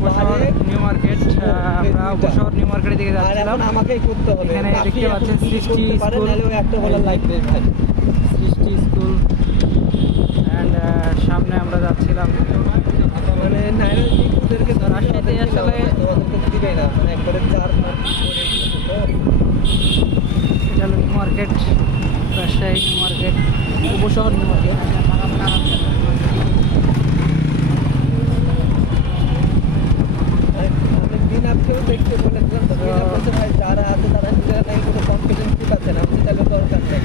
উপশহর new market আমরা উপশহর new মার্কেটের দিকে আর যাচ্ছিলাম। আমাকেই করতে হবে। এখানে দেখতে পাচ্ছেন সৃষ্টি স্কুল। একটা ভাই। সৃষ্টি স্কুল। অ্যান্ড সামনে আমরা যাচ্ছিলাম। মানে রাজশাহীতে আসলে- মানে এটা হলো new market Rajshahi new market উপশহর নিউ মার্কেট আমি বিনা দেখতে বলেছিলাম তো বলছে ভাই যারা আছে তারা নিজেরা নাই কোনো কনফিডেন্সই পাচ্ছে না। তাহলে দরকার নেই।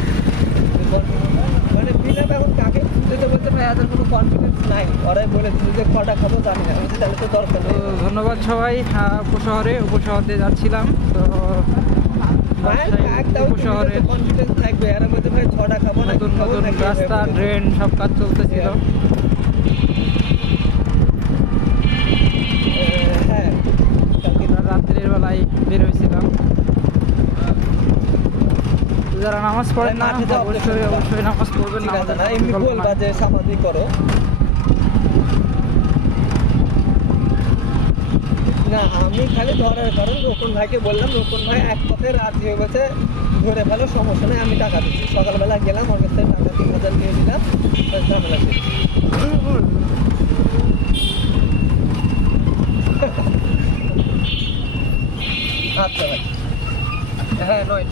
মানে বিনা এখন কাকে খুঁজতে বলতে ভাই এদের কোনো কনফিডেন্স নাই। ওরাই যে কটা খাব জানি না। বুঝতে তাহলে তো দরকার তো ধন্যবাদ সবাই। উপশহরে উপশহর যাচ্ছিলাম। তো একটাও কনফিডেন্স থাকবে ভাই ছটা খাব না নতুন নতুন রাস্তা ড্রেন সব কাজ চলতেছিল। যারা নামাজ পড়েন না অবশ্যই অবশ্যই। নামাজ পড়বেন না এমনি। বলবা যে সামাজিক করো। না আমি খালি ধরার কারণ রোকন ভাইকে বললাম রোকন ভাই এক পথে রাজি হয়ে গেছে ধরে ফেলো সমস্যা নেই আমি টাকা দিচ্ছি। সকালবেলা গেলাম ওর কাছ টাকা তিন হাজার নিয়ে দিলাম ঝামেলা শেষ। আচ্ছা ভাই। হ্যাঁ নয়